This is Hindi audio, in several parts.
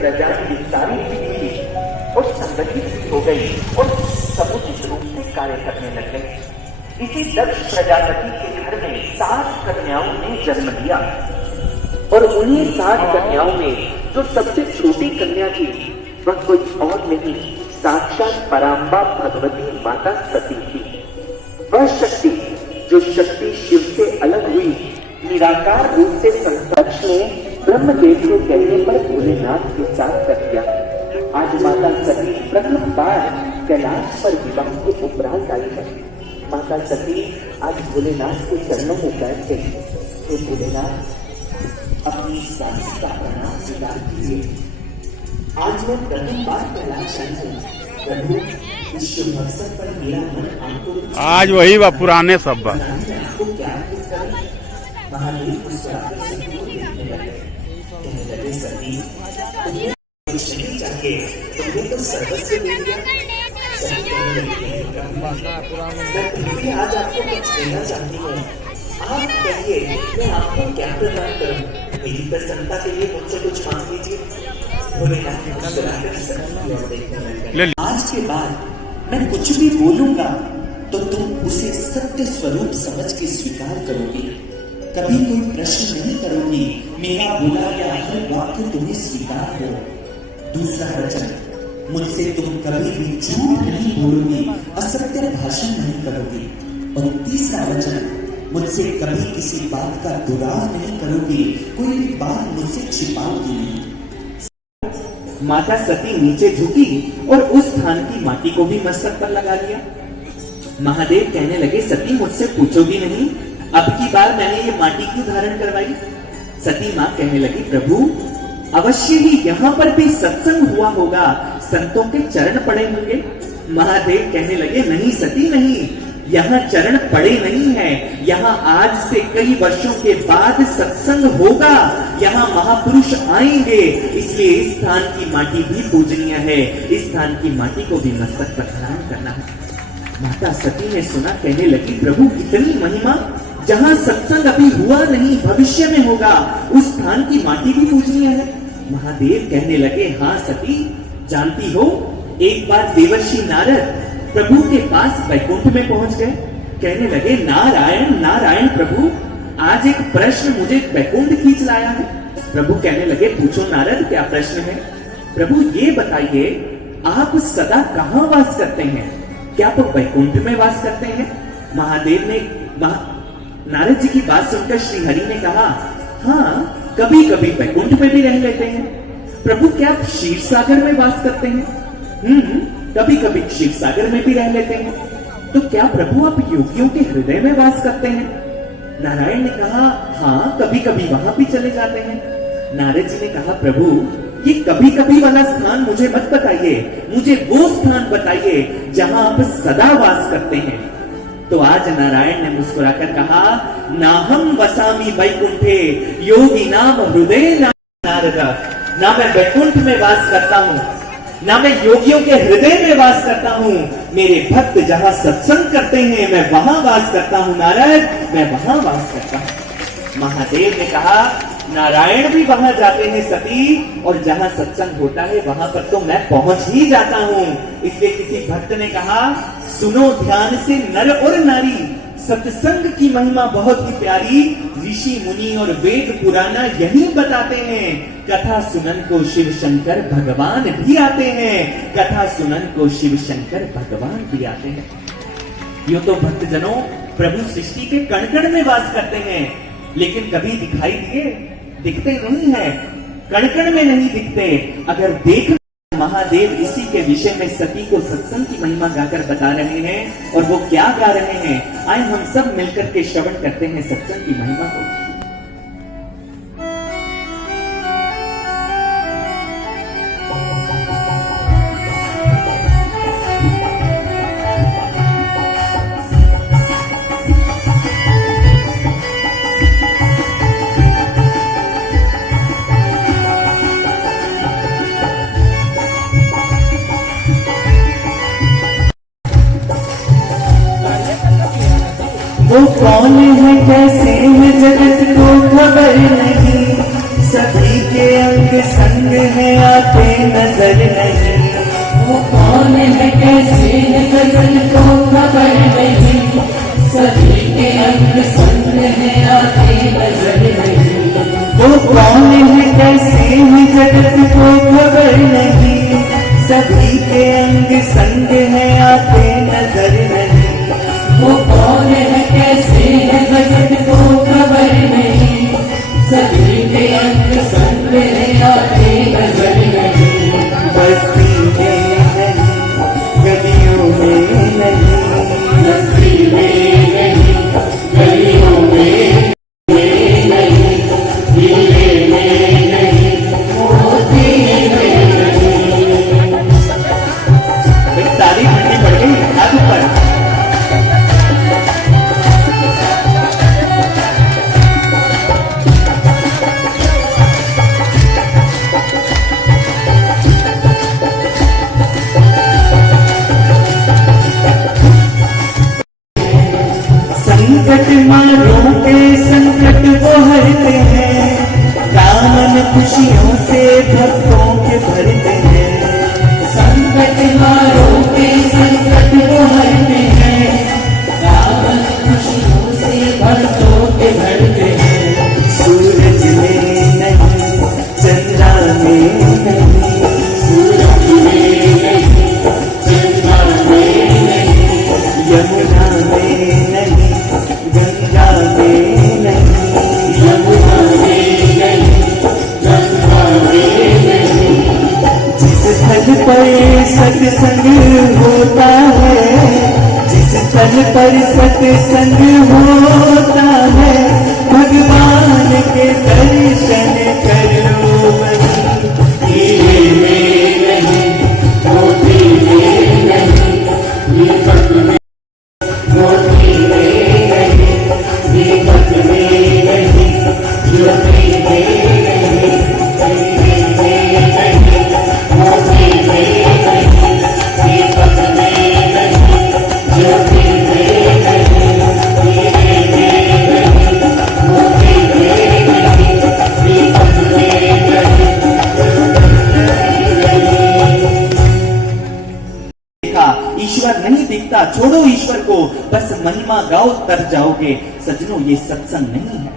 प्रजा की सारी पीढ़ी और संगठित हो गई और समुचित रूप से कार्य करने लग गई। इसी दक्ष प्रजापति के घर में 7 कन्याओं ने जन्म लिया और उन्हीं 7 कन्याओं में जो सबसे छोटी कन्या थी वह कोई और नहीं, साक्षात पराम्बा भगवती माता सती थी। वह शक्ति जो शक्ति शिव से अलग हुई, निराकार रूप से संतक्ष ने ब्रह्मदेव के कहने पर भोलेनाथ के साथ कर दिया। आज माता सती प्रथम बार कैलाश पर विवाह के उपरांत आई है। माता सती आज भोलेनाथ के चरणों में बैठ गई। तो भोलेनाथ अपनी सास का प्रणाम स्वीकार कीजिए। आज मैं प्रथम बार कैलाश आई हूँ। प्रभु इस शुभ अवसर पर मेरा मन आपको आज वही बा पुराने सब बा आपको क्या महादेव मुस्कुराकर सती को देखने लगे। कहने लगे सती तुम्हें कुछ नहीं चाहिए, तुम्हें तो सर्वस्व दे दिया। सती कहने लगी मैं तुम्हें आज आपको कुछ देना चाहती हूँ, आप कहिए मैं आपको क्या प्रदान करूँ। मेरी प्रसन्नता के लिए मुझसे कुछ मांग लीजिए। भोलेनाथ मुस्कुराकर सती की ओर देखने लगे। आज के बाद मैं कुछ भी बोलूंगा तो तुम उसे सत्य स्वरूप समझ के स्वीकार करोगी, कभी कोई प्रश्न नहीं करोगी। मेरा बोला गया हर वाक्य तुम्हें स्वीकार हो। दूसरा वचन, मुझसे तुम कभी भी झूठ नहीं बोलोगी, असत्य भाषण नहीं करोगी। और तीसरा वचन, मुझसे कभी किसी बात का दुराव नहीं करोगी, कोई भी बात मुझसे छिपाओगी नहीं। माता सती नीचे झुकी और उस स्थान की माटी को भी मस्तक पर लगा लिया। महादेव कहने लगे सती मुझसे पूछोगी नहीं, अब की बार मैंने ये माटी क्यों धारण करवाई। सती मां कहने लगी प्रभु अवश्य ही यहाँ पर भी सत्संग हुआ होगा, संतों के चरण पड़े होंगे। महादेव कहने लगे नहीं सती नहीं, यहाँ चरण पड़े नहीं है, यहाँ आज से कई वर्षों के बाद सत्संग होगा, यहाँ महापुरुष आएंगे, इसलिए इस स्थान की माटी भी पूजनीय है, इस स्थान की माटी को भी मस्तक पर धारण करना है। माता सती ने सुना, कहने लगी प्रभु इतनी महिमा, जहां सत्संग अभी हुआ नहीं भविष्य में होगा, उस स्थान की माटी भी पूजनीय है। महादेव कहने लगे हाँ सती जानती हो, एक बार देवर्षि नारद प्रभु के पास वैकुंठ में पहुंच गए। कहने लगे नारायण नारायण प्रभु, आज एक प्रश्न मुझे वैकुंठ खींच लाया है। प्रभु कहने लगे पूछो नारद क्या प्रश्न है। प्रभु ये बताइए आप सदा कहाँ वास करते हैं, क्या आप वैकुंठ में वास करते हैं। महादेव ने नारद जी की बात सुनकर श्री हरि ने कहा हाँ कभी कभी वैकुंठ में भी रह लेते हैं। प्रभु क्या आप क्षीर सागर में वास करते हैं। कभी कभी क्षीर सागर में भी रह लेते हैं। तो क्या प्रभु आप योगियों के हृदय में वास करते हैं। नारायण ने कहा हाँ कभी कभी वहां भी चले जाते हैं। नारद जी ने कहा प्रभु ये कभी कभी वाला स्थान मुझे मत बताइए, मुझे वो स्थान बताइए जहां आप सदा वास करते हैं। तो आज नारायण ने मुस्कुराकर कहा नाहम वसामी वैकुंठे योगी नाम हृदय नारद, ना मैं वैकुंठ में वास करता हूँ, ना मैं योगियों के हृदय में वास करता हूँ। मेरे भक्त जहां सत्संग करते हैं मैं वहां वास करता हूँ नारद, मैं वहां वास करता हूँ। महादेव ने कहा नारायण भी वहां जाते हैं सती, और जहां सत्संग होता है वहां पर तो मैं पहुंच ही जाता हूं। इसलिए किसी भक्त ने कहा सुनो ध्यान से नर और नारी, सत्संग की महिमा बहुत ही प्यारी, ऋषि मुनि और वेद पुराना यही बताते हैं। कथा सुनन को शिव शंकर भगवान भी आते हैं, कथा सुनन को शिव शंकर भगवान भी आते हैं। यूं तो भक्तजनों प्रभु सृष्टि के कण कण में वास करते हैं, लेकिन कभी दिखाई दिखते नहीं है, कण कण में नहीं दिखते। अगर देख महादेव इसी के विषय में सती को सत्संग की महिमा गाकर बता रहे हैं, और वो क्या गा रहे हैं आए हम सब मिलकर के श्रवण करते हैं सत्संग की महिमा को। वो कौन है कैसे है जगत को खबर नहीं, सभी के अंग संग संग है आते नजर नहीं। वो कौन है कैसे है गजल को खबर नहीं, सभी के अंग संग है आते नजर नहीं। वो कौन है कैसे है जगत को खबर नहीं, सभी के अंग संग है आते नजर नहीं। वो कौन है कैसे है गजल को खबर नहीं, सभी के अंग संग है आते नजर नहीं। बस्ती में नहीं, गलियों में नहीं, बस्ती में नहीं, गलियों में नहीं, दिले में नहीं, मोती में नहीं। तारीफ करनी पड़ गई हाथ ऊपर। संकट मारों के संकट वो हरते हैं, दामन खुशियों से भक्तों के भरते हैं। संकट मारों के संकट वो हरते हैं, दामन खुशियों से भक्तों के भरते हैं। सूरज में नहीं, चंद्रा में नहीं, सूरज में नहीं, चंद्रमा में नहीं, यमुना में नहीं, गंगा में नहीं, यमुना में नहीं, गंगा में नहीं। जिस स्थल पर सत्संग होता है, जिस स्थल पर सत्संग होता है, भगवान के दर्शन करो वहीं। हीरे में नहीं, मोती में नहीं, दीपक में मोती में नहीं, दीपक में नहीं, ज्योति में नहीं, हीरे में नहीं, मोती में नहीं, दीपक में नहीं, ज्योति में नहीं, हीरे में नहीं, मोती में नहीं, दीपक में नहीं। देखा ईश्वर नहीं दिखता, छोड़ो ईश्वर को, बस महिमा गाओ तर जाओगे। सजनों ये सत्संग नहीं है।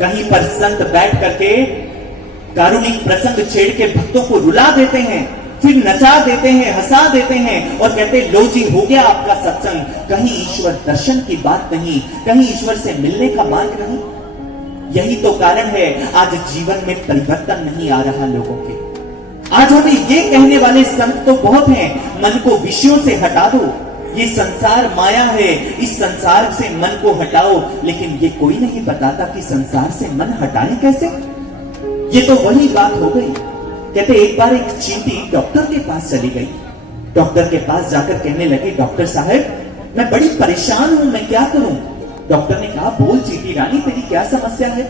कहीं पर संत बैठ करके कारुणिक प्रसंग छेड़ के भक्तों को रुला देते हैं, फिर नचा देते हैं, हंसा देते हैं और कहते हैं लो जी हो गया आपका सत्संग। कहीं ईश्वर दर्शन की बात नहीं, कहीं ईश्वर से मिलने का मार्ग नहीं। यही तो कारण है आज जीवन में परिवर्तन नहीं आ रहा लोगों के। आज हमें ये कहने वाले संत तो बहुत हैं, मन को विषयों से हटा दो, ये संसार माया है, इस संसार से मन को हटाओ। लेकिन ये कोई नहीं बताता कि संसार से मन हटाएं कैसे। ये तो वही बात हो गई। कहते एक बार एक चींटी डॉक्टर के पास चली गई। डॉक्टर के पास जाकर कहने लगी डॉक्टर साहब मैं बड़ी परेशान हूं, मैं क्या करूं। डॉक्टर ने कहा बोल चींटी रानी तेरी क्या समस्या है।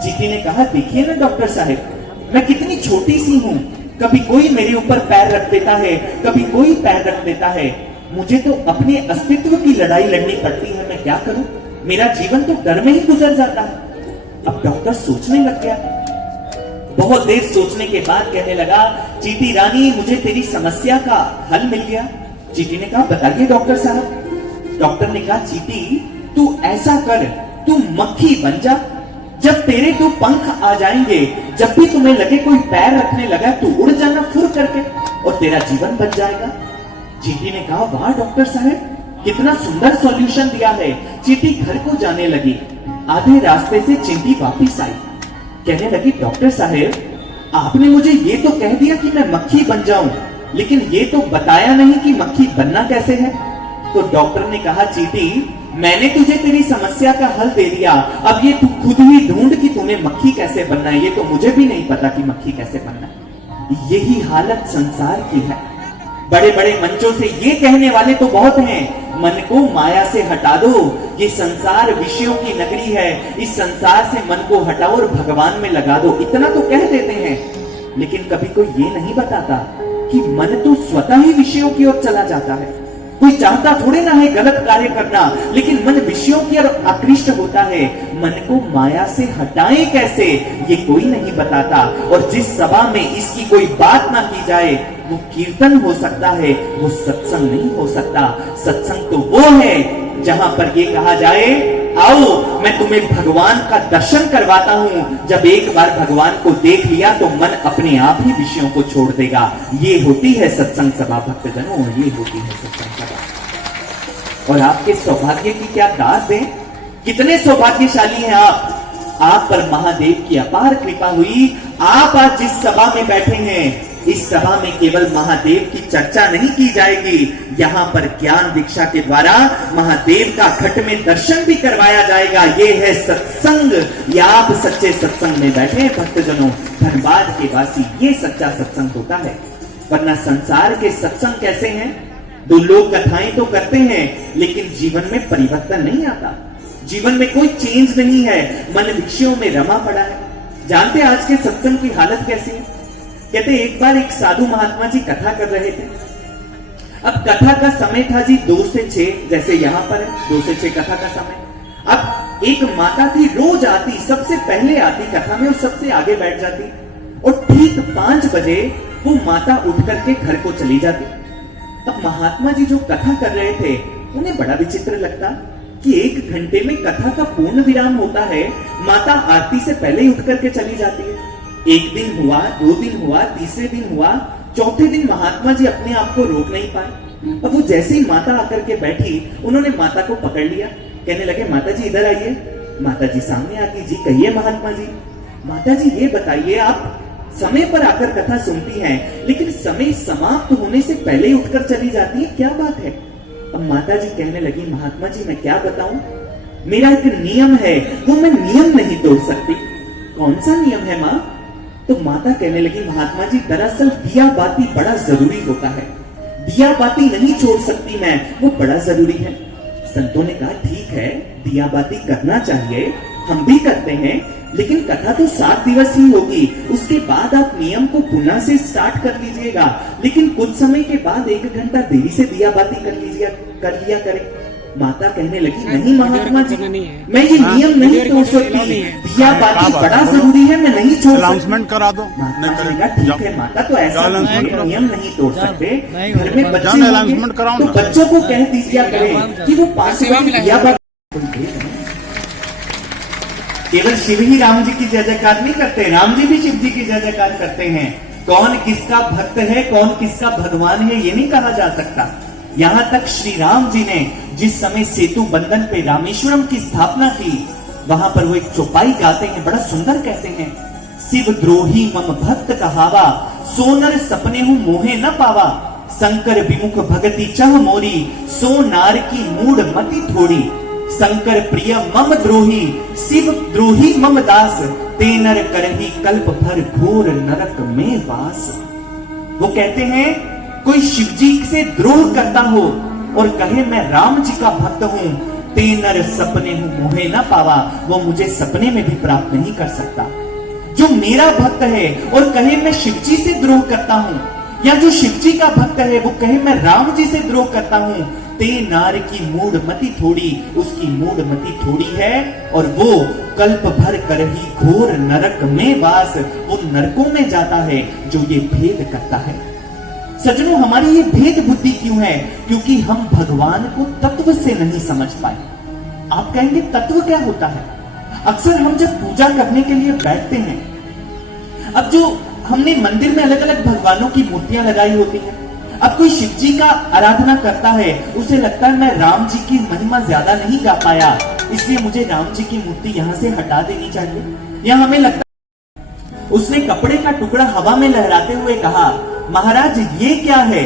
चींटी ने कहा देखिए ना डॉक्टर साहब मैं कितनी छोटी सी हूं, कभी कोई मेरे ऊपर पैर रख देता है, कभी कोई पैर रख देता है, मुझे तो अपने अस्तित्व की लड़ाई लड़नी पड़ती है, मैं क्या करूं, मेरा जीवन तो डर में ही गुजर जाता है। अब डॉक्टर सोचने लग गया। बहुत देर सोचने के बाद कहने लगा चींटी रानी मुझे तेरी समस्या का हल मिल गया। चींटी ने कहा बताइए डॉक्टर साहब। डॉक्टर ने कहा चींटी तू ऐसा कर, तू मक्खी बन जा, जब तेरे दो पंख आ जाएंगे, जब भी तुम्हें लगे कोई पैर रखने लगा तू उड़ जाना फुर करके और तेरा जीवन बच जाएगा। चींटी ने कहा वाह डॉक्टर साहब कितना सुंदर सॉल्यूशन दिया है। चींटी घर को जाने लगी। आधे रास्ते से चींटी वापिस आई, कहने लगी डॉक्टर साहब आपने मुझे ये तो कह दिया कि मैं मक्खी बन जाऊं, लेकिन ये तो बताया नहीं कि मक्खी बनना कैसे है। तो डॉक्टर ने कहा चींटी मैंने तुझे तेरी समस्या का हल दे दिया, अब ये तू खुद ही ढूंढ कि तूने मक्खी कैसे बनना है। ये तो मुझे भी नहीं पता कि मक्खी कैसे बनना है। यही हालत संसार की है। बड़े बड़े मंचों से ये कहने वाले तो बहुत हैं, मन को माया से हटा दो, ये संसार विषयों की नगरी है, इस संसार से मन को हटाओ और भगवान में लगा दो, इतना तो कह देते हैं। लेकिन कभी कोई ये नहीं बताता कि मन तो स्वतः ही विषयों की ओर चला जाता है। कोई चाहता थोड़े ना है गलत कार्य करना, लेकिन मन विषयों की ओर आकृष्ट होता है। मन को माया से हटाएं कैसे, ये कोई नहीं बताता। और जिस सभा में इसकी कोई बात ना की जाए, वो कीर्तन हो सकता है, वो सत्संग नहीं हो सकता। सत्संग तो वो है जहां पर ये कहा जाए, आओ मैं तुम्हें भगवान का दर्शन करवाता हूं। जब एक बार भगवान को देख लिया तो मन अपने आप ही विषयों को छोड़ देगा। ये होती है सत्संग सभा भक्तजनों, ये होती है सत्संग सभा। और आपके सौभाग्य की क्या दात है, कितने सौभाग्यशाली हैं आप पर महादेव की अपार कृपा हुई। आप आज जिस सभा में बैठे हैं, इस सभा में केवल महादेव की चर्चा नहीं की जाएगी, यहाँ पर ज्ञान दीक्षा के द्वारा महादेव का घट में दर्शन भी करवाया जाएगा। ये है सत्संग, या आप सच्चे सत्संग में बैठे हैं भक्तजनों, धनबाद के वासी, ये सच्चा सत्संग होता है। वरना संसार के सत्संग कैसे हैं, दो लोग कथाएं तो करते हैं, लेकिन जीवन में परिवर्तन नहीं आता, जीवन में कोई चेंज नहीं है, मन विषयों में रमा पड़ा है। जानते आज के सत्संग की हालत कैसी है? कहते एक बार एक साधु महात्मा जी कथा कर रहे थे। अब कथा का समय था जी 2 से 6, जैसे यहां पर है 2 से 6 कथा का समय। अब एक माता थी, रोज आती, सबसे पहले आती कथा में और सबसे आगे बैठ जाती, और ठीक 5 बजे वो माता उठ करके घर को चली जाती। अब महात्मा जी जो कथा कर रहे थे, उन्हें बड़ा विचित्र लगता कि 1 घंटे में कथा का पूर्ण विराम होता है, माता आरती से पहले ही उठ करके चली जाती है। 1 दिन हुआ, 2 दिन हुआ, तीसरे दिन हुआ, चौथे दिन महात्मा जी अपने आप को रोक नहीं पाए। अब वो जैसे ही माता आकर के बैठी, उन्होंने माता को पकड़ लिया, कहने लगे माता जी इधर आइए। माता जी सामने आती, जी कहिए महात्मा जी। माता जी ये बताइए, आप समय पर आकर कथा सुनती हैं, लेकिन समय समाप्त होने से पहले उठकर चली जाती है, क्या बात है? अब माता जी कहने लगी, महात्मा जी मैं क्या बताऊं, मेरा एक नियम है, वो मैं नियम नहीं तोड़ सकती। कौन सा नियम है मां? तो माता कहने लगी, महात्मा जी दरअसल दिया बाती बड़ा जरूरी होता है, दिया बाती नहीं छोड़ सकती मैं, वो बड़ा जरूरी है। संतों ने कहा ठीक है, दिया बाती करना चाहिए, हम भी करते हैं, लेकिन कथा तो 7 दिवस ही होगी, उसके बाद आप नियम को पुनः से स्टार्ट कर लीजिएगा, लेकिन कुछ समय के बाद 1 घंटा देरी से दिया बाती कर लिया करें। माता कहने लगी, नहीं महात्मा जी, मैं ये नियम नहीं तोड़ सकती, दिया बाती बड़ा जरूरी है, मैं नहीं छोड़ सकती। अनाउंसमेंट करा दो। ठीक है माता, तो ऐसा नियम नहीं तोड़ सकते, घर में बच्चे अनाउंसमेंट कराओ, तो बच्चों को कह दीजिए करें कि वो 5 बजे दिया बाती। केवल शिव ही राम जी की जय जयकार नहीं करते, राम जी भी शिव जी की जय जयकार करते हैं। कौन किसका भक्त है, कौन किसका भगवान है, ये नहीं कहा जा सकता। यहां तक श्री राम जी ने जिस समय सेतु बंधन पे रामेश्वरम की स्थापना की, वहां पर वो एक चौपाई गाते हैं, बड़ा सुंदर कहते हैं, शिव द्रोही मम भक्त कहावा, सोनर सपने हूं मोहे न पावा, शंकर विमुख भगति चह मोरी, सो नार की मूड मति थोड़ी, शंकर प्रिय मम द्रोही, शिव द्रोही मम दास, ते नर करही कल्प भर घोर नरक में वास। वो कहते हैं कोई शिव जी से द्रोह करता हो और कहे मैं राम जी का भक्त हूं, ते नर सपने हूं मोहे न पावा, वो मुझे सपने में भी प्राप्त नहीं कर सकता। जो मेरा भक्त है और कहे मैं शिव जी से द्रोह करता हूं, या जो शिव जी का भक्त है वो कहे मैं राम जी से द्रोह करता हूं, ते नार की मूड मति थोड़ी, उसकी मूड मति थोड़ी है, और वो कल्प भर कर ही घोर नरक में वास, वो नरकों में जाता है जो ये भेद करता है। सज्जनों, हमारी ये भेद बुद्धि क्यों है? क्योंकि हम भगवान को तत्व से नहीं समझ पाए। आप कहेंगे तत्व क्या होता है? अक्सर हम जब पूजा करने के लिए बैठते हैं, अब जो हमने मंदिर में अलग अलग भगवानों की मूर्तियां लगाई होती हैं, अब कोई शिव जी का आराधना करता है, उसे लगता है मैं राम जी की महिमा ज्यादा नहीं गा पाया, इसलिए मुझे राम जी की मूर्ति यहां से हटा देनी चाहिए। या हमें लगता है, उसने कपड़े का टुकड़ा हवा में लहराते हुए कहा, महाराज ये क्या है?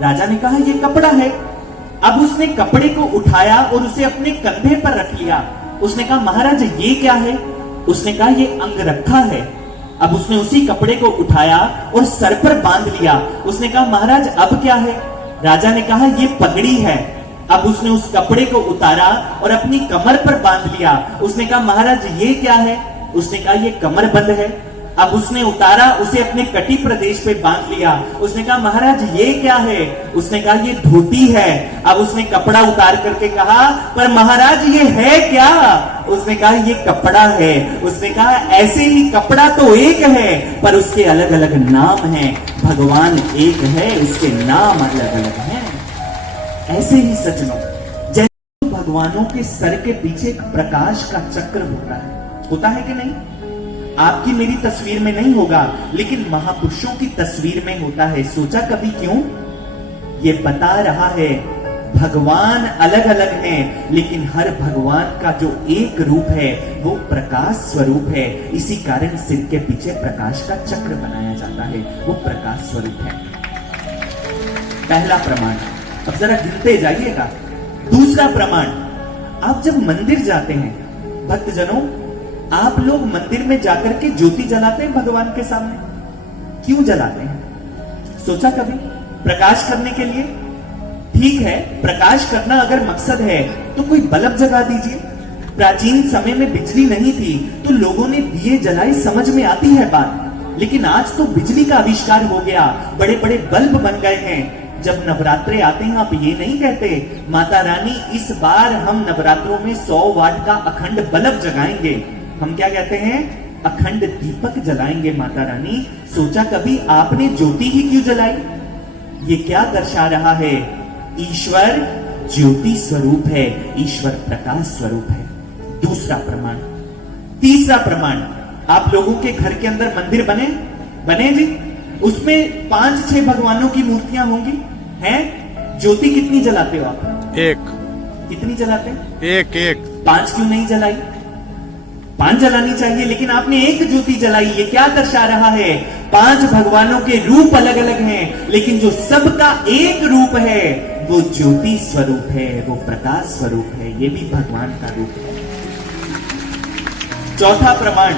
राजा ने कहा ये कपड़ा है। अब उसने कपड़े को उठाया और उसे अपने कंधे पर रख लिया। उसने कहा महाराज ये क्या है? उसने कहा ये अंगरखा है। अब उसने उसी कपड़े को उठाया और सर पर बांध लिया। उसने कहा महाराज अब क्या है? राजा ने कहा ये पगड़ी है। अब उसने उस कपड़े को उतारा और अपनी कमर पर बांध लिया। उसने कहा महाराज ये क्या है? उसने कहा ये कमरबंद है। अब उसने उतारा, उसे अपने कटी प्रदेश पे बांध लिया। उसने कहा महाराज ये क्या है? उसने कहा ये धोती है। अब उसने कपड़ा उतार करके कहा पर महाराज ये है क्या? उसने कहा ये कपड़ा है। उसने कहा ऐसे ही कपड़ा तो एक है पर उसके अलग अलग नाम हैं। भगवान एक है, उसके नाम अलग अलग हैं। ऐसे ही सज्जनों, जैसे भगवानों के सर के पीछे एक प्रकाश का चक्र होता है कि नहीं? आपकी मेरी तस्वीर में नहीं होगा लेकिन महापुरुषों की तस्वीर में होता है। सोचा कभी क्यों? ये बता रहा है भगवान अलग अलग हैं लेकिन हर भगवान का जो एक रूप है वो प्रकाश स्वरूप है। इसी कारण सिर के पीछे प्रकाश का चक्र बनाया जाता है, वो प्रकाश स्वरूप है। पहला प्रमाण। अब जरा गिनते जाइएगा। दूसरा प्रमाण, आप जब मंदिर जाते हैं भक्तजनों, आप लोग मंदिर में जाकर के ज्योति जलाते हैं भगवान के सामने। क्यों जलाते हैं? सोचा कभी? प्रकाश करने के लिए? ठीक है, प्रकाश करना अगर मकसद है तो कोई बल्ब जगा दीजिए। प्राचीन समय में बिजली नहीं थी तो लोगों ने दिए जलाए, समझ में आती है बात। लेकिन आज तो बिजली का आविष्कार हो गया, बड़े बड़े बल्ब बन गए हैं। जब नवरात्रे आते हैं आप ये नहीं कहते माता रानी इस बार हम नवरात्रों में 100 वाट का अखंड बल्ब जगाएंगे। हम क्या कहते हैं? अखंड दीपक जलाएंगे माता रानी। सोचा कभी आपने ज्योति ही क्यों जलाई? ये क्या दर्शा रहा है? ईश्वर ज्योति स्वरूप है, ईश्वर प्रकाश स्वरूप है। दूसरा प्रमाण। तीसरा प्रमाण, आप लोगों के घर के अंदर मंदिर बने जी, उसमें 5-6 भगवानों की मूर्तियां होंगी हैं? ज्योति कितनी जलाते हो आप? एक। कितनी जलाते? एक। 5 क्यों नहीं जलाई? 5 जलानी चाहिए, लेकिन आपने एक ज्योति जलाई। ये क्या दर्शा रहा है? 5 भगवानों के रूप अलग अलग हैं लेकिन जो सबका एक रूप है वो ज्योति स्वरूप है, वो प्रकाश स्वरूप है। ये भी भगवान का रूप है। चौथा प्रमाण,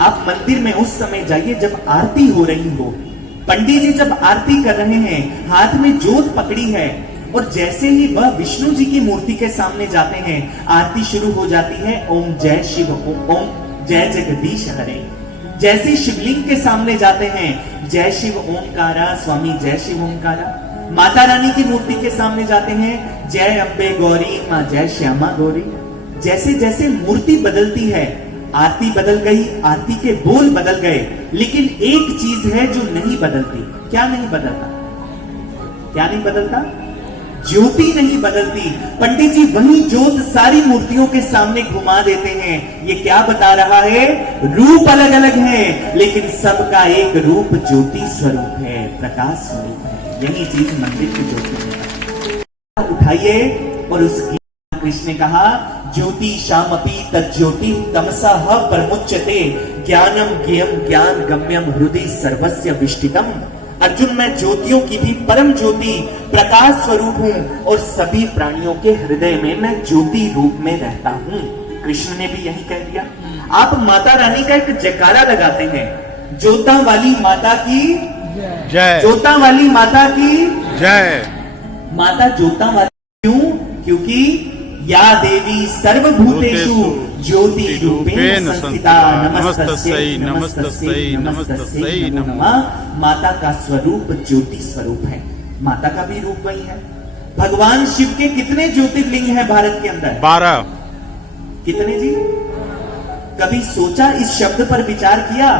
आप मंदिर में उस समय जाइए जब आरती हो रही हो। पंडित जी जब आरती कर रहे हैं, हाथ में जोत पकड़ी है और जैसे ही वह विष्णु जी की मूर्ति के सामने जाते हैं, आरती शुरू हो जाती है। ओम जय शिव, ओम जय जगदीश हरे। जैसे शिवलिंग के सामने जाते हैं, जय शिव ओमकारा, स्वामी जय शिव ओमकारा। माता रानी की मूर्ति के सामने जाते हैं, जय अम्बे गौरी, मां जय श्यामा गौरी। जैसे जैसे मूर्ति बदलती है, आरती बदल गई, आरती के बोल बदल गए, लेकिन एक चीज है जो नहीं बदलती। क्या नहीं बदलता? क्या नहीं बदलता? ज्योति नहीं बदलती। पंडित जी वही ज्योत सारी मूर्तियों के सामने घुमा देते हैं। ये क्या बता रहा है? रूप अलग अलग हैं लेकिन सबका एक रूप ज्योति स्वरूप है, प्रकाश स्वरूप है। यही चीज मंदिर की ज्योति है। उठाइए और उस कृष्ण ने कहा ज्योति शामपि तज्ज्योति तमसा परमुच्यते ज्ञानम ज्ञेयम ज्ञान गम्यम हृदय सर्वस्य विष्टितम। अर्जुन, मैं ज्योतियों की भी परम ज्योति प्रकाश स्वरूप हूं और सभी प्राणियों के हृदय में मैं ज्योति रूप में रहता हूं। कृष्ण ने भी यही कह दिया। आप माता रानी का एक जयकारा लगाते हैं, जोता वाली माता की जय, जोता वाली माता की जय। माता जोता वाली क्यों? क्योंकि या देवी सर्वभूतेषु ज्योति रूपेण संस्थिता नमस्तस्यै नमस्तस्यै नमस्तस्यै नमो नमः। माता का स्वरूप ज्योति स्वरूप है, माता का भी रूप वही है। भगवान शिव के कितने ज्योतिर्लिंग हैं भारत के अंदर? 12। कितने जी? कभी सोचा, इस शब्द पर विचार किया?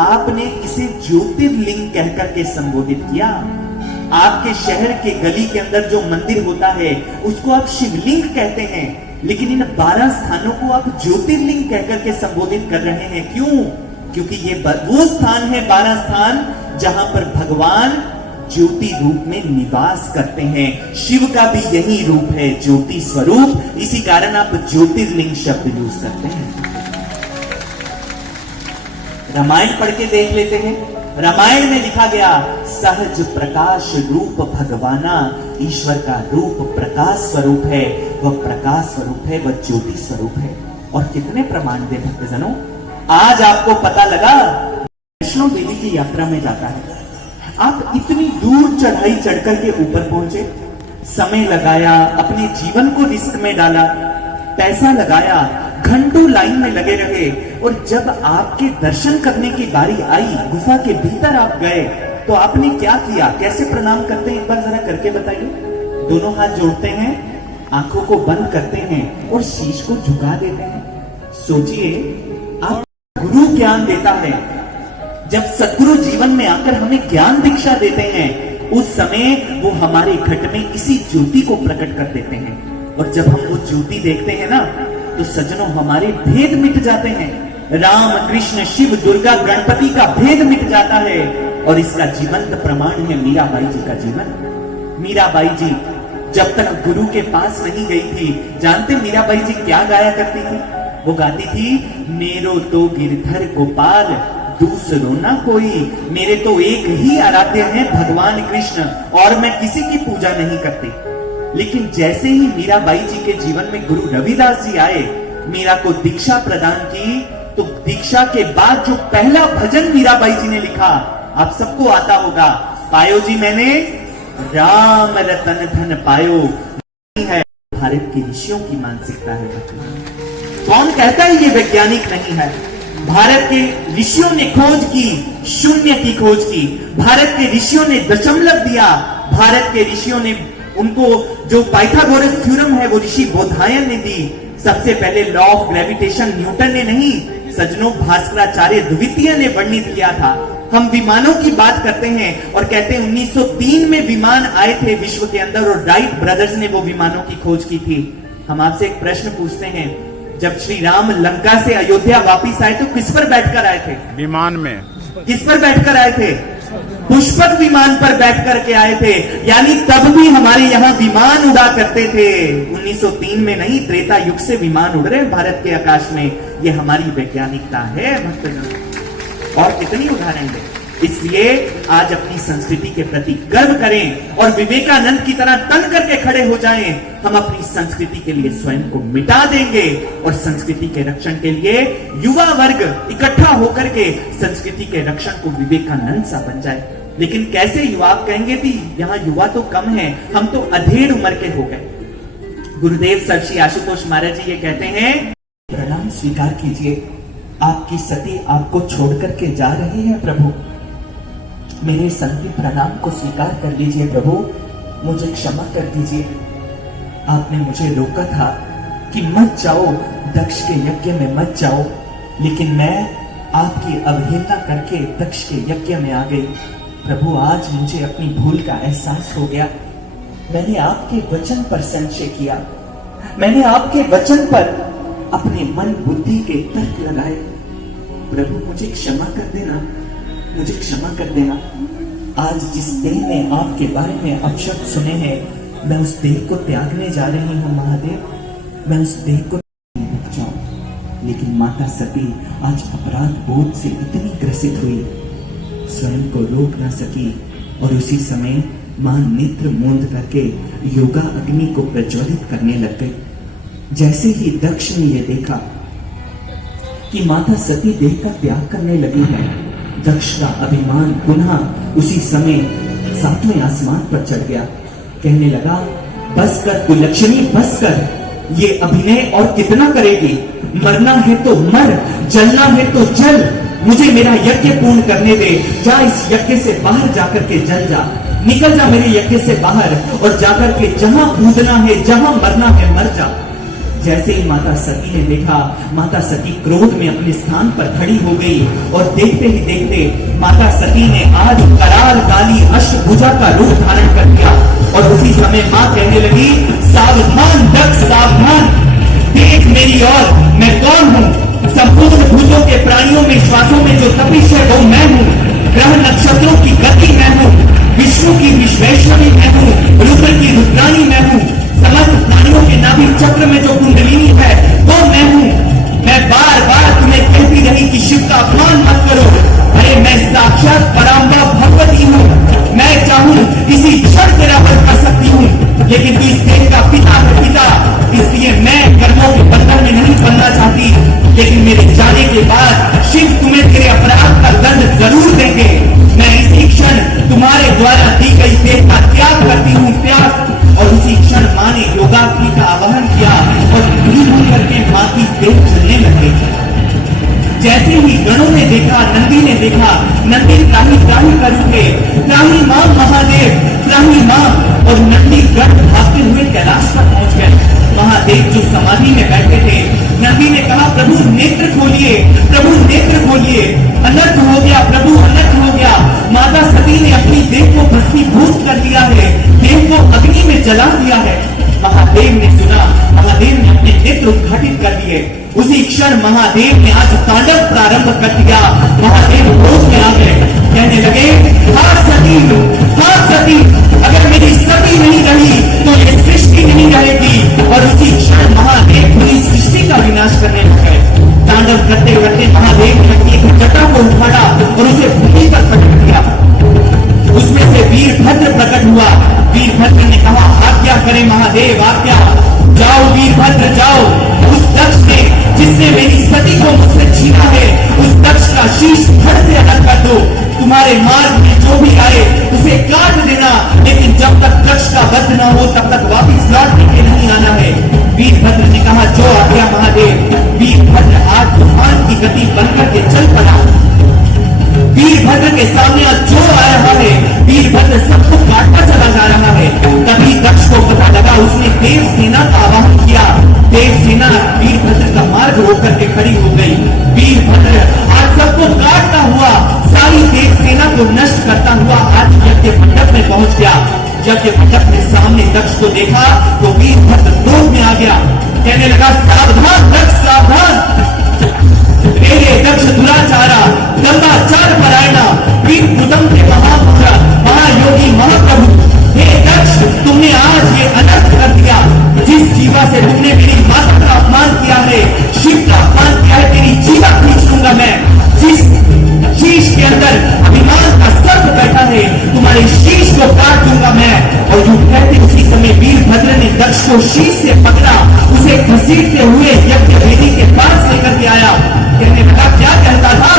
आपने किसे ज्योतिर्लिंग कहकर के संबोधित किया? आपके शहर के गली के अंदर जो मंदिर होता है उसको आप शिवलिंग कहते हैं, लेकिन इन 12 स्थानों को आप ज्योतिर्लिंग कहकर के संबोधित कर रहे हैं। क्यों? क्योंकि ये वो स्थान है, 12 स्थान जहां पर भगवान ज्योति रूप में निवास करते हैं। शिव का भी यही रूप है, ज्योति स्वरूप। इसी कारण आप ज्योतिर्लिंग शब्द यूज करते हैं। रामायण पढ़ के देख लेते हैं। रामायण में लिखा गया सहज प्रकाश रूप भगवाना। ईश्वर का रूप प्रकाश स्वरूप है, वह प्रकाश स्वरूप है, वह ज्योति स्वरूप है। और कितने प्रमाण दे भक्तजनों, आज आपको पता लगा वैष्णो देवी की यात्रा में जाता है। आप इतनी दूर चढ़ाई चढ़कर के ऊपर पहुंचे, समय लगाया, अपने जीवन को रिस्क में डाला, पैसा लगाया, घंटों लाइन में लगे रहे, और जब आपके दर्शन करने की बारी आई, गुफा के भीतर आप गए, तो आपने क्या किया, कैसे प्रणाम करते हैं, एक बार जरा करके बताइए। दोनों हाथ जोड़ते हैं, आंखों को बंद करते हैं और शीश को झुका देते हैं। सोचिए, आप गुरु ज्ञान देता है, जब सद्गुरु जीवन में आकर हमें ज्ञान दीक्षा देते हैं, उस समय वो हमारे घट में इसी ज्योति को प्रकट कर देते हैं। और जब हम वो ज्योति देखते हैं ना, तो सज्जनों हमारे भेद मिट जाते हैं। राम कृष्ण शिव दुर्गा गणपति का भेद मिट जाता है। और इसका जीवंत प्रमाण है मीराबाई जी का जीवन। मीराबाई जी जब तक गुरु के पास नहीं गई थी, जानते मीराबाई जी क्या गाया करती थी? वो गाती थी, मेरो तो गिरधर गोपाल दूसरो ना कोई, मेरे तो एक ही आराध्य है भगवान कृष्ण, और मैं किसी की पूजा नहीं करती। लेकिन जैसे ही मीराबाई जी के जीवन में गुरु रविदास जी आए, मीरा को दीक्षा प्रदान की, तो दीक्षा के बाद जो पहला भजन मीराबाई जी ने लिखा, आप सबको आता होगा, पायो जी मैंने राम रतन धन पायो, है भारत के ऋषियों की मानसिकता है। कौन कहता है ये वैज्ञानिक नहीं है? भारत के ऋषियों ने खोज की, शून्य की खोज की। भारत के ऋषियों ने दशमलव दिया। भारत के ऋषियों ने उनको जो पाइथागोरस थ्योरम है वो ऋषि बोधायन ने दी। सबसे पहले लॉ ऑफ ग्रेविटेशन न्यूटन ने नहीं, सज्जनों भास्कराचार्य द्वितीय ने वर्णित किया था। हम विमानों की बात करते हैं और कहते हैं 1903 में विमान आए थे विश्व के अंदर, और राइट ब्रदर्स ने वो विमानों की खोज की थी। हम आपसे एक प्रश्न पूछते हैं, जब श्री राम लंका से अयोध्या वापिस आए तो किस पर बैठकर आए थे? विमान में। किस पर बैठकर आए थे? पुष्पक विमान पर बैठ करके आए थे। यानी तब भी हमारे यहाँ विमान उड़ा करते थे। 1903 में नहीं, त्रेता युग से विमान उड़ रहे भारत के आकाश में। ये हमारी वैज्ञानिकता है भक्तजन। और कितनी उदाहरण दें। इसलिए आज अपनी संस्कृति के प्रति गर्व करें और विवेकानंद की तरह तन करके खड़े हो जाएं। हम अपनी संस्कृति के लिए स्वयं को मिटा देंगे और संस्कृति के रक्षण के लिए युवा वर्ग इकट्ठा होकर के संस्कृति के रक्षण को विवेकानंद सा बन जाए। लेकिन कैसे युवा? आप कहेंगे कि यहाँ युवा तो कम है, हम तो अधेड़ उम्र के हो गए। गुरुदेव सर श्री आशुतोष महाराज जी ये कहते हैं, प्रणाम स्वीकार कीजिए, आपकी सती आपको छोड़ करके जा रही है प्रभु। मेरे संति प्रणाम को स्वीकार कर लीजिए प्रभु, मुझे क्षमा कर दीजिए। आपने मुझे रोका था कि मत जाओ, दक्ष के यज्ञ में मत जाओ, लेकिन मैं आपकी अवहेलना करके दक्ष के यज्ञ में आ गई। प्रभु आज मुझे अपनी भूल का एहसास हो गया। मैंने आपके वचन पर संशय किया, मैंने आपके वचन पर अपने मन बुद्धि के तर्क लगाए। प्रभु मुझे क्षमा कर देना, मुझे क्षमा कर देना। आज जिस देह में आपके बारे में अपशब्द सुने हैं, मैं उस देह को त्यागने जा रही हूँ महादेव, मैं उस देह को रुक जाऊं। लेकिन माता सती आज अपराध बोध से इतनी ग्रसित हुई, स्वयं को रोक न सकी और उसी समय मां नेत्र मूंद करके योगा अग्नि को प्रज्वलित करने लग गई। जैसे ही दक्ष ने यह देखा कि माता सती देह का त्याग करने लगी है, दक्ष का अभिमान पुनः उसी समय 7वें आसमान पर चढ़ गया। कहने लगा, बस कर कुलक्षणी, बस कर, ये अभिनय और कितना करेगी? मरना है तो मर, जलना है तो जल, मुझे मेरा यज्ञ पूर्ण करने दे। जा इस यज्ञ से बाहर जाकर के जल जा, निकल जा मेरे यज्ञ से बाहर और जाकर के जहां कूदना है, जहां मरना है मर जा। जैसे ही माता सती ने देखा, माता सती क्रोध में अपने स्थान पर खड़ी हो गई और देखते ही देखते माता सती ने आज कराल काली अष्टभुजा का रूप धारण कर दिया। और उसी समय मां कहने लगी, सावधान दक्ष सावधान, देख मेरी ओर, मैं कौन हूँ? संपूर्ण भूतों के प्राणियों में श्वासों में जो तपिश है वो मैं हूँ। ग्रह नक्षत्रों की गति मैं हूँ, विष्णु की विश्वेश्वरी मैं हूँ, रुद्र की रुद्राणी मैं हूँ, समस्त प्राणियों के नाभि चक्र में जो कुंडलिनी है वो मैं हूँ। मैं बार बार तुम्हें कहती रही कि शिव का अपमान मत करो, अरे मैं साक्षात पराम्बा भगवती हूँ। मैं चाहूँ इसी क्षण तेरा वध कर सकती हूँ, लेकिन तू इस देश का पिता है पिता, इसलिए मैं कर्मों के बंधन में नहीं बनना चाहती। लेकिन मेरे जाने के बाद शिव तुम्हें तेरे अपराध का दंड जरूर देंगे। मैं इसी क्षण तुम्हारे द्वारा दी गई देह का त्याग करती हूँ, त्याग। और उसी क्षण मां ने योगाग्नि का आवाहन किया और धीरे करके मां की देह चलने लगे। देह को भस्मीभूत कर दिया है, देह को अग्नि में जला दिया है। महादेव ने सुना, महादेव ने अपने नेत्र उद्घाटित कर दिए। उसी क्षण महादेव ने आज तांडव प्रारंभ कर दिया। महादेव क्रोध में आ गए, कहने लगे, हा सती, अगर मेरी सती नहीं रही तो ये सृष्टि नहीं रहेगी। और उसी क्षण महादेव पूरी सृष्टि का विनाश करने लग गए। तांडव करते करते महादेव ने अपनी एक जटा को उठाया और उसे भूमि पर पटक दिया। उसमें से वीरभद्र प्रकट हुआ। वीरभद्र ने कहा, आज्ञा करें महादेव, आज्ञा, जाओ वीरभद्र जाओ। उस दक्ष ने, जिसने मेरी सती को मुझसे छीना है, उस दक्ष का शीश धड़ से अलग कर दो। तुम्हारे मार्ग में जो भी आए उसे काट देना, लेकिन जब तक दक्ष का वध न हो तब तक वापिस लौट के नहीं आना है। वीरभद्र ने कहा, जो आज्ञा महादेव। वीरभद्र आज तूफान की गति बनकर के चल पड़ा। वीरभद्र के सामने आज जो आ रहा है, वीरभद्र सबको काटता चला जा रहा है। तभी दक्ष को पता लगा, उसने देव सेना का आवाहन किया। देव सेना वीरभद्र का मार्ग रोक करके खड़ी हो गई। वीरभद्र आज सबको काटता हुआ, सारी देव सेना को नष्ट करता हुआ आज यज्ञ मंडप में पहुंच गया। यज्ञ मंडप में सामने दक्ष को देखा तो वीरभद्र क्रोध में आ गया, कहने लगा, सावधान दक्ष, सावधान। रे दक्ष दुराचारा, गंगाचार परायणा, वीर कुदम के महापुत्र, महायोगी महाप्रभु, हे दक्ष, तुमने आज ये अनर्थ कर दिया। जिस जीवा से तुमने मेरी माता का अपमान किया है, शिव का अपमान किया है, तेरी जीवा खींच लूंगा मैं। जिस शीश के अंदर अभिमान का सर्प बैठा है, तुम्हारे शीश को काट दूंगा मैं। और यूं कहते उसी समय वीरभद्र ने दक्ष को शीश से पकड़ा, उसे घसीटते हुए यज्ञ वेदी के पास लेकर के आया। कहने लगा, क्या कहता था,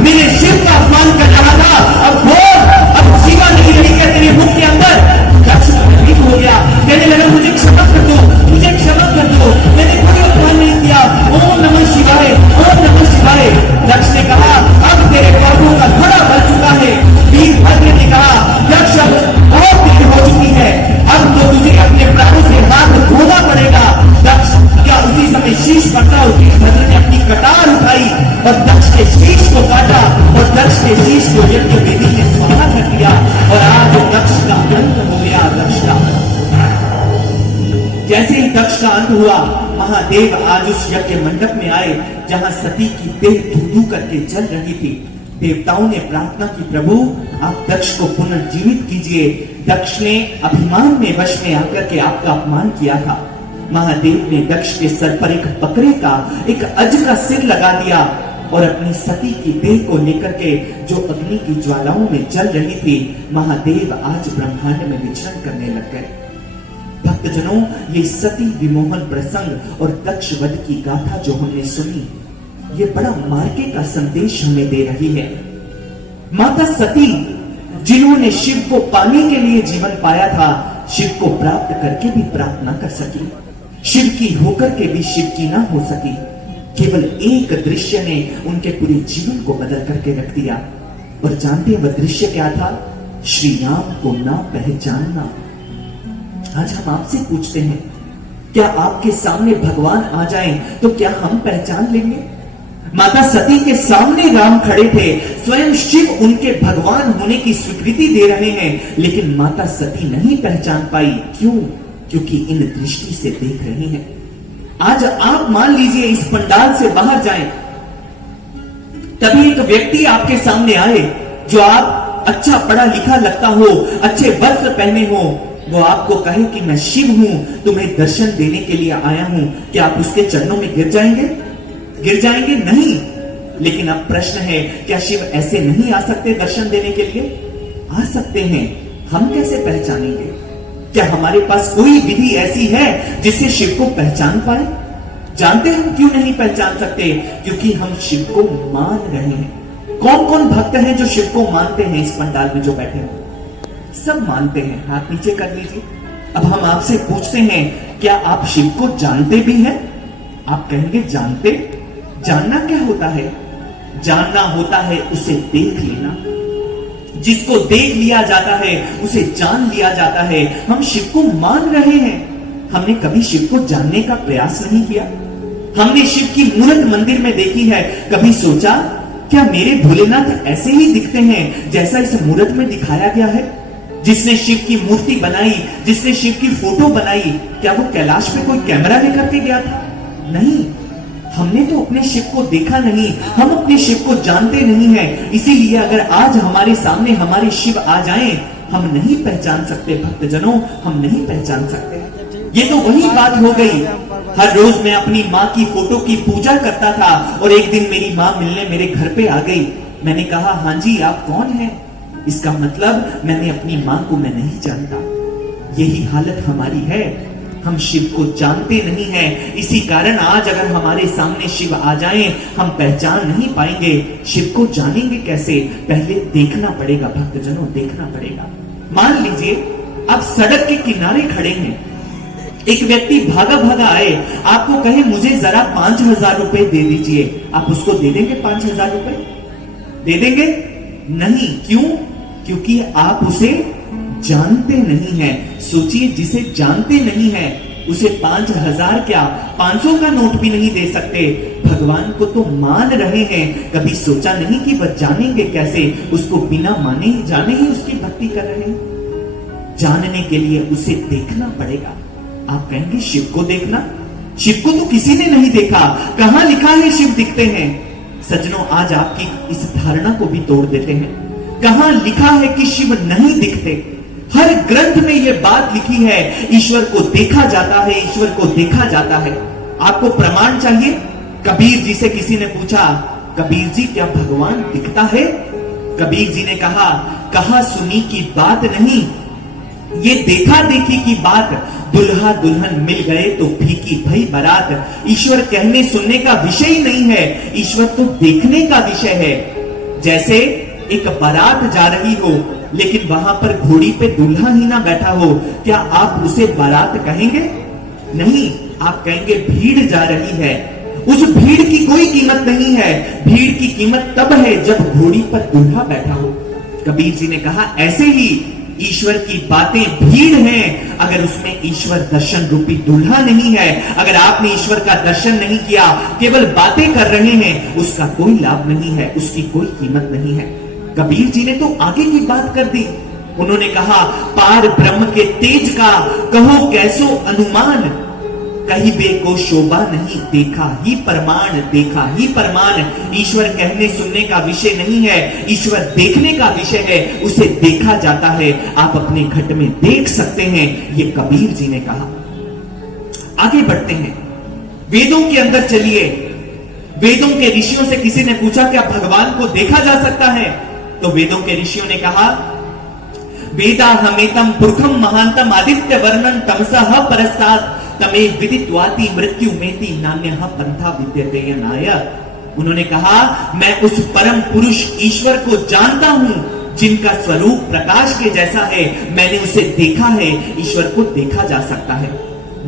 मेरे शिव का अपमान कर रहा था, अब बोल, अब जीवा नहीं रही क्या तेरे मुख के अंदर। दक्ष भयभीत हो गया, कहने लगा, मुझे क्षमा कर दो, मुझे क्षमा कर दो, मैंने कोई अपमान नहीं किया। ओम नमः शिवाय, ओम नमः शिवाय। दक्ष ने कहा, अब तेरे पापों का घड़ा भर चुका है। वीरभद्र ने कहा, दक्ष, अब बहुत देर हो चुकी है, अब तो तुझे अपने प्राणों से हाथ धोना पड़ेगा। दक्ष क्या उसी समय शीश पकड़ा और वीरभद्र ने अपनी कटार उठाई और दक्ष के शीश को काटा और दक्ष के शीश को यज्ञ वेदी में स्वाहा कर दिया। और आज दक्ष का अंत हो गया। दक्ष का जैसे ही दक्ष का अंत हुआ, महादेव आज उस यज्ञ मंडप में आए जहां सती की देह धू करके जल रही थी। देवताओं ने प्रार्थना की, प्रभु आप दक्ष को पुनर्जीवित कीजिए। दक्ष ने अभिमान में वश में आकर के आपका अपमान किया था। महादेव ने दक्ष के सर पर एक बकरे का, एक अज का सिर लगा दिया और अपनी सती की देह को लेकर के जो अग्नि की ज्वालाओं में जल रही थी, महादेव आज ब्रह्मांड में विचरण करने लग गए। भक्तजनों, ये सती विमोहन प्रसंग और दक्ष वध की गाथा जो हमने सुनी, ये बड़ा मार्के का संदेश हमें दे रही है। माता सती, जिन्होंने शिव को पाने के लिए जीवन पाया था, शिव को प्राप्त करके भी प्राप्त न कर सकी, शिव की होकर के भी शिव की ना हो सकी। केवल एक दृश्य ने उनके पूरे जीवन को बदल करके रख दिया। और जानते हैं वह दृश्य क्या था? श्री राम को ना पहचानना। आज हम आपसे पूछते हैं, क्या आपके सामने भगवान आ जाएं तो क्या हम पहचान लेंगे? माता सती के सामने राम खड़े थे, स्वयं शिव उनके भगवान होने की स्वीकृति दे रहे हैं, लेकिन माता सती नहीं पहचान पाई। क्यों? क्योंकि इन दृष्टि से देख रहे हैं। आज आप मान लीजिए इस पंडाल से बाहर जाएं, तभी एक व्यक्ति आपके सामने आए जो आप अच्छा पढ़ा लिखा लगता हो, अच्छे वस्त्र पहने हो, वो आपको कहे कि मैं शिव हूं, तुम्हें दर्शन देने के लिए आया हूं, क्या आप उसके चरणों में गिर जाएंगे? गिर जाएंगे? नहीं। लेकिन अब प्रश्न है, क्या शिव ऐसे नहीं आ सकते दर्शन देने के लिए? आ सकते हैं। हम कैसे पहचानेंगे? क्या हमारे पास कोई विधि ऐसी है जिससे शिव को पहचान पाए? जानते हम क्यों नहीं पहचान सकते? क्योंकि हम शिव को मान रहे हैं। कौन कौन भक्त हैं जो शिव को मानते हैं? इस पंडाल में जो बैठे हैं सब मानते हैं। हाथ नीचे कर लीजिए। अब हम आपसे पूछते हैं, क्या आप शिव को जानते भी हैं? आप कहेंगे जानते। जानना क्या होता है? जानना होता है उसे देख लेना। जिसको देख लिया जाता है उसे जान लिया जाता है। हम शिव को मान रहे हैं, हमने कभी शिव को जानने का प्रयास नहीं किया। हमने शिव की मूर्त मंदिर में देखी है, कभी सोचा क्या मेरे भोलेनाथ ऐसे ही दिखते हैं जैसा इस मूर्त में दिखाया गया है? जिसने शिव की मूर्ति बनाई, जिसने शिव की फोटो बनाई, क्या वो कैलाश पे कोई कैमरा लेकर के गया था? नहीं। हमने तो अपने शिव को देखा नहीं, हम अपने शिव को जानते नहीं हैं। इसीलिए अगर आज हमारे सामने हमारे शिव आ जाएं, हम नहीं पहचान सकते भक्तजनों, हम नहीं पहचान सकते। ये तो वही बात हो गई। हर रोज मैं अपनी माँ की फोटो की पूजा करता था और एक दिन मेरी माँ मिलने मेरे घर पे आ गई। मैंने कहा, हाँ जी, आप कौन हैं? इसका मतलब मैंने अपनी माँ को मैं नहीं जानता। यही हालत हमारी है, हम शिव को जानते नहीं हैं। इसी कारण आज अगर हमारे सामने शिव आ जाएं, हम पहचान नहीं पाएंगे। शिव को जानेंगे कैसे? पहले देखना पड़ेगा भक्तजनों, देखना पड़ेगा। मान लीजिए आप सड़क के किनारे खड़े हैं, एक व्यक्ति भागा भागा आए, आपको कहे मुझे जरा 5,000 रुपए दे दीजिए, आप उसको दे देंगे 5,000 रुपए? दे देंगे? नहीं। क्यों? क्योंकि आप उसे जानते नहीं हैं। सोचिए, जिसे जानते नहीं हैं उसे 5,000 क्या 500 का नोट भी नहीं दे सकते। भगवान को तो मान रहे हैं, कभी सोचा नहीं कि वह जानेंगे कैसे? उसको बिना माने ही जाने ही उसकी भक्ति कर रहे हैं। जानने के लिए उसे देखना पड़ेगा। आप कहेंगे शिव को देखना? शिव को तो किसी ने नहीं देखा। कहां लिखा है शिव दिखते हैं? सज्जनों, आज आपकी इस धारणा को भी तोड़ देते हैं। कहां लिखा है कि शिव नहीं दिखते? हर ग्रंथ में यह बात लिखी है, ईश्वर को देखा जाता है, ईश्वर को देखा जाता है। आपको प्रमाण चाहिए? कबीर जी से किसी ने पूछा, कबीर जी क्या भगवान दिखता है? कबीर जी ने कहा सुनी की बात नहीं, ये देखा देखी की बात। दुल्हा दुल्हन मिल गए तो फीकी भई बारात। ईश्वर कहने सुनने का विषय ही नहीं है, ईश्वर तो देखने का विषय है। जैसे एक बारात जा रही हो लेकिन वहां पर घोड़ी पे दुल्हा ही ना बैठा हो, क्या आप उसे बारात कहेंगे? नहीं, आप कहेंगे भीड़ जा रही है। उस भीड़ की कोई कीमत नहीं है, भीड़ की कीमत तब है जब घोड़ी पर दुल्हा बैठा हो। कबीर जी ने कहा, ऐसे ही ईश्वर की बातें भीड़ हैं, अगर उसमें ईश्वर दर्शन रूपी दुल्हा नहीं है, अगर आपने ईश्वर का दर्शन नहीं किया, केवल बातें कर रहे हैं, उसका कोई लाभ नहीं है, उसकी कोई कीमत नहीं है। कबीर जी ने तो आगे की बात कर दी। उन्होंने कहा, पार ब्रह्म के तेज का कहो कैसो अनुमान, कहिबे को शोभा नहीं, देखा ही प्रमाण, देखा ही प्रमाण। ईश्वर कहने सुनने का विषय नहीं है, ईश्वर देखने का विषय है, उसे देखा जाता है। आप अपने घट में देख सकते हैं, ये कबीर जी ने कहा। आगे बढ़ते हैं, वेदों के अंदर चलिए। वेदों के ऋषियों से किसी ने पूछा, क्या भगवान को देखा जा सकता है? तो वेदों के ऋषियों ने कहा, वेदा हमेतम पुरखम महांतम आदित्य वर्णन तमसः परस्तात् तमे विदित्वाति मृत्यु मेति नान्यः पंथा विद्यते नाय। उन्होंने कहा, मैं उस परम पुरुष ईश्वर को जानता हूं जिनका स्वरूप प्रकाश के जैसा है, मैंने उसे देखा है। ईश्वर को देखा जा सकता है।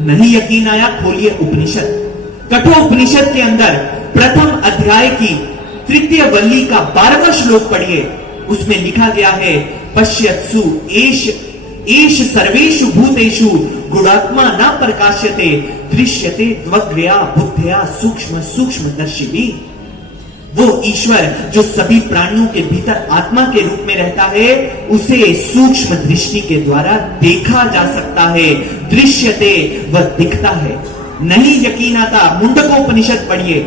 नहीं यकीन आया? खोलिए उपनिषद। कठोपनिषद के अंदर प्रथम अध्याय की तृतीय वल्ली का 12वां श्लोक पढ़िए। उसमें लिखा गया है, पश्यत्सु एष सर्वेषु भूतेषु गुणात्मा न प्रकाश्यते दृश्यते त्वग्रया बुद्ध्या सूक्ष्म सूक्ष्मदर्शिभी। वो ईश्वर जो सभी प्राणियों के भीतर आत्मा के रूप में रहता है, उसे सूक्ष्म दृष्टि के द्वारा देखा जा सकता है। दृश्यते, वह दिखता है। नहीं यकीन आता? मुंडकोपनिषद पढ़िए।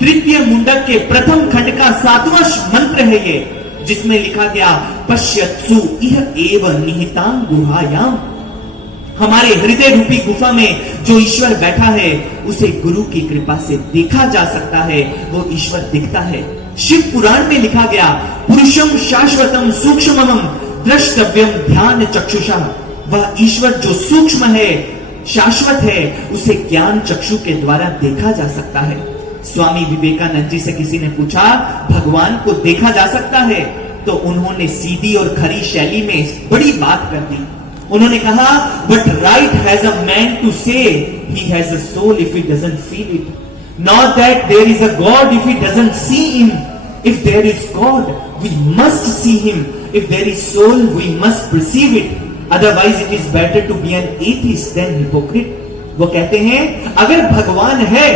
तृतीय मुंडक के प्रथम खंड का 7वां मंत्र है ये, जिसमें लिखा गया, पश्यत्सु इह एव निहितां गुहायाम। हमारे हृदय रूपी गुफा में जो ईश्वर बैठा है, उसे गुरु की कृपा से देखा जा सकता है, वो ईश्वर दिखता है। शिव पुराण में लिखा गया, पुरुषम शाश्वतम सूक्ष्मम द्रष्टव्यम ध्यान चक्षुषा। वह ईश्वर जो सूक्ष्म है, शाश्वत है, उसे ज्ञान चक्षु के द्वारा देखा जा सकता है। स्वामी विवेकानंद जी से किसी ने पूछा, भगवान को देखा जा सकता है? तो उन्होंने सीधी और खरी शैली में बड़ी बात कर दी। उन्होंने कहा, but right has a man to say he has a soul if he doesn't feel it, not that there is a god if he doesn't see him. If there is god we must see him, if there is soul we must perceive it, otherwise it is better to be an atheist than hypocrite. वो कहते हैं, अगर भगवान है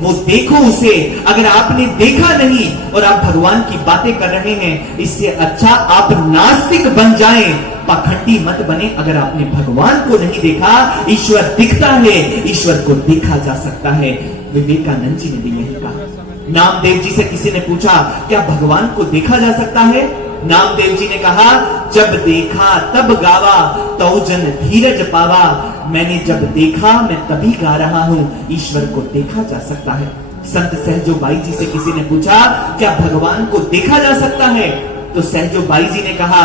वो देखो उसे। अगर आपने देखा नहीं और आप भगवान की बातें कर रहे हैं, इससे अच्छा आप नास्तिक बन जाएं, पाखंडी मत बने। अगर आपने भगवान को नहीं देखा, ईश्वर दिखता है, ईश्वर को देखा जा सकता है। विवेकानंद जी ने भी यही कहा। नामदेव जी से किसी ने पूछा, क्या भगवान को देखा जा सकता है? नामदेव जी ने कहा, जब देखा तब गावा, तो जन धीरज पावा। मैंने जब देखा मैं तभी गा रहा हूं, ईश्वर को देखा जा सकता है। संत सहजो बाई जी से किसी ने पूछा, क्या भगवान को देखा जा सकता है? तो सहजो बाई जी ने कहा,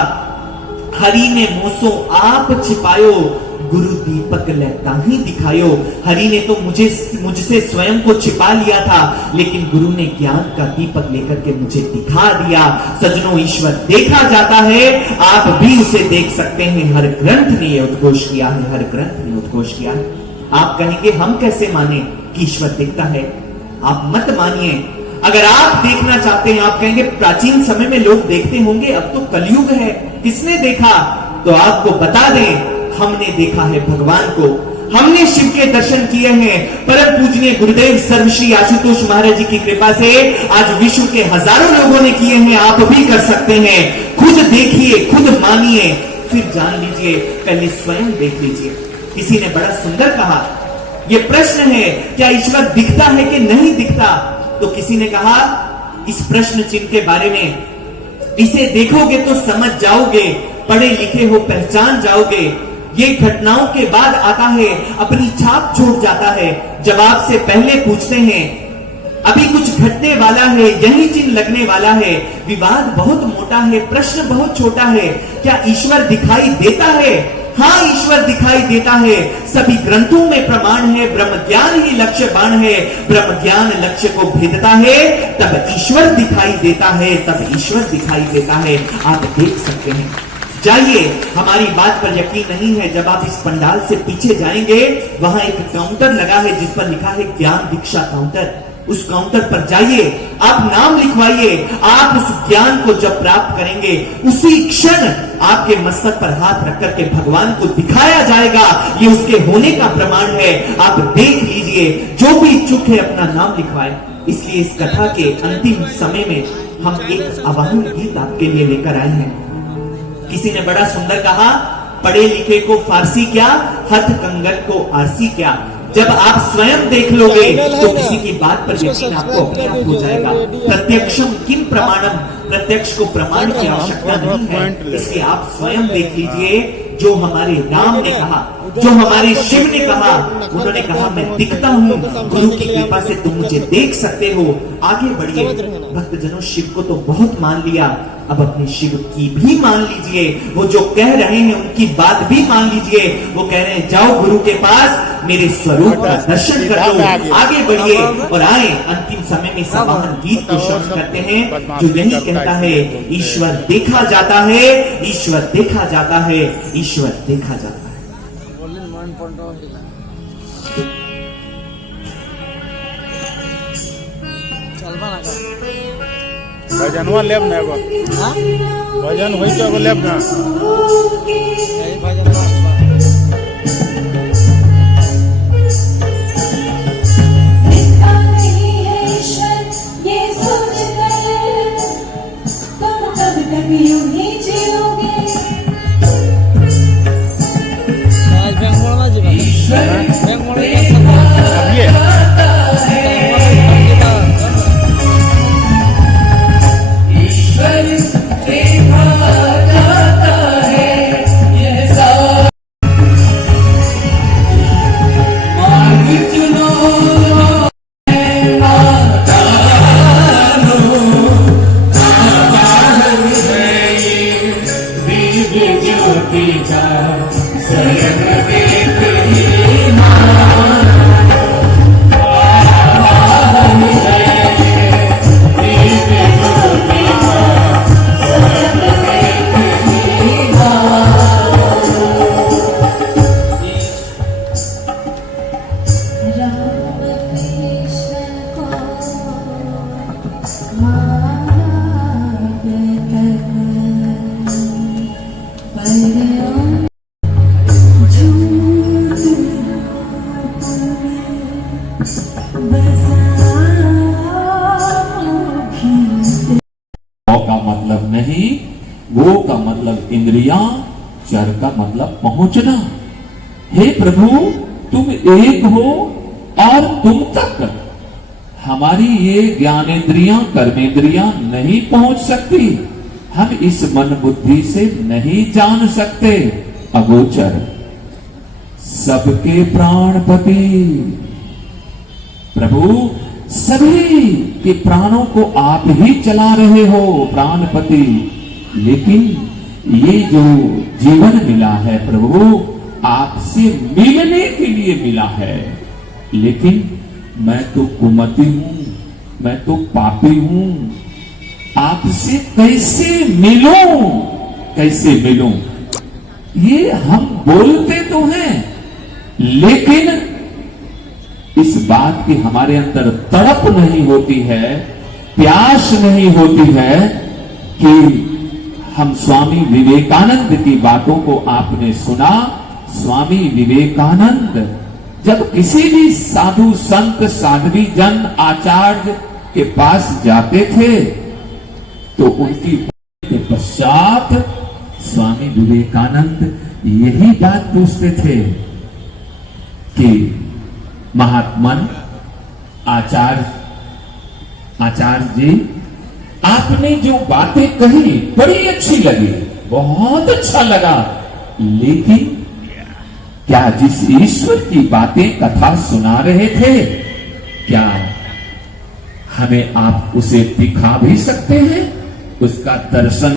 हरि ने मोसो आप छिपायो, गुरु दीपक लेता ही दिखायो। हरि ने तो मुझसे स्वयं को छिपा लिया था, लेकिन गुरु ने ज्ञान का दीपक लेकर के मुझे दिखा दिया। सजनों, ईश्वर देखा जाता है, आप भी उसे देख सकते हैं। हर ग्रंथ ने यह उद्घोष किया है, हर ग्रंथ ने उद्घोष किया है। आप कहेंगे हम कैसे माने कि ईश्वर दिखता है? आप मत मानिए। अगर आप देखना चाहते हैं, आप कहेंगे प्राचीन समय में लोग देखते होंगे, अब तो कलयुग है, किसने देखा? तो आपको बता दें, हमने देखा है भगवान को। हमने शिव के दर्शन किए हैं। परम पूजनीय गुरुदेव सर्वश्री आशुतोष महाराज जी की कृपा से आज विश्व के हजारों लोगों ने किए हैं, आप भी कर सकते हैं। खुद देखिए, खुद मानिए, फिर जान लीजिए, पहले स्वयं देख लीजिए। किसी ने बड़ा सुंदर कहा, यह प्रश्न है, क्या ईश्वर दिखता है कि नहीं दिखता? तो किसी ने कहा, इस प्रश्न चिन्ह के बारे में, इसे देखोगे तो समझ जाओगे, पढ़े लिखे हो पहचान जाओगे। ये घटनाओं के बाद आता है, अपनी छाप छोड़ जाता है। जवाब से पहले पूछते हैं, अभी कुछ घटने वाला है, यही चिन्ह लगने वाला है। विवाद बहुत मोटा है, प्रश्न बहुत छोटा है। क्या ईश्वर दिखाई देता है? हाँ, ईश्वर दिखाई देता है। सभी ग्रंथों में प्रमाण है, ब्रह्म ज्ञान ही लक्ष्य बाण है। ब्रह्म ज्ञान लक्ष्य को भेदता है, तब ईश्वर दिखाई देता है, तब ईश्वर दिखाई देता है। आप देख सकते हैं। जाइए, हमारी बात पर यकीन नहीं है, जब आप इस पंडाल से पीछे जाएंगे, वहां एक काउंटर लगा है जिस पर लिखा है ज्ञान दीक्षा काउंटर। उस काउंटर पर जाइए, आप नाम लिखवाइए। आप उस ज्ञान को जब प्राप्त करेंगे, उसी क्षण आपके मस्तक पर हाथ रख करके भगवान को दिखाया जाएगा। ये उसके होने का प्रमाण है। आप देख लीजिए, जो भी इच्छुक है अपना नाम लिखवाए। इसलिए इस कथा के अंतिम समय में हम एक आवाहन गीत आपके लिए लेकर आए हैं। किसी ने बड़ा सुंदर कहा, पढ़े लिखे को फारसी क्या, हथ कंगन को आरसी क्या। जब आप स्वयं देख लोगे तो किसी की बात पर यकीन आपको अपने आप हो जाएगा। प्रत्यक्षम किम प्रमाणम, प्रत्यक्ष को प्रमाण की आवश्यकता नहीं है। इसलिए आप स्वयं देख लीजिए। जो हमारे राम ने कहा, जो हमारे शिव ने कहा, उन्होंने कहा मैं दिखता हूं, गुरु की कृपा से तुम मुझे देख सकते हो। आगे बढ़िए भक्तजनों, शिव को तो बहुत मान लिया, अब अपने शिव की भी मान लीजिए। वो जो कह रहे हैं उनकी बात भी मान लीजिए। वो कह रहे हैं, जाओ गुरु के पास, मेरे स्वरूप का दर्शन कर लो। आगे बढ़िए और आए अंतिम समय में समाहन गीत को श्रवण करते हैं, जो यही कहता है, ईश्वर देखा जाता है, ईश्वर देखा जाता है, ईश्वर देखा जाता है। भजन हुआ लेब ना एगो, भजन हुई तो एगो लेब ना। बसा ज्ञानेन्द्रियां, चर का मतलब पहुंचना। हे प्रभु, तुम एक हो और तुम तक हमारी ये ज्ञानेन्द्रियां, कर्मेंद्रियां नहीं पहुंच सकती। हम इस मन बुद्धि से नहीं जान सकते। अगोचर, सबके प्राणपति प्रभु, सभी के प्राणों को आप ही चला रहे हो, प्राणपति। लेकिन ये जो जीवन मिला है प्रभु, आपसे मिलने के लिए मिला है। लेकिन मैं तो कुमति हूं, मैं तो पापी हूं, आपसे कैसे मिलूं, कैसे मिलूं? ये हम बोलते तो हैं, लेकिन इस बात की हमारे अंदर तड़प नहीं होती है, प्यास नहीं होती है कि हम स्वामी विवेकानंद की बातों को आपने सुना। स्वामी विवेकानंद जब किसी भी साधु संत साध्वी जन आचार्य के पास जाते थे तो उनकी के पश्चात स्वामी विवेकानंद यही बात पूछते थे कि महात्मन, आचार्य जी, आपने जो बातें कही बड़ी अच्छी लगी, बहुत अच्छा लगा, लेकिन क्या जिस ईश्वर की बातें कथा सुना रहे थे, क्या हमें आप उसे दिखा भी सकते हैं? उसका दर्शन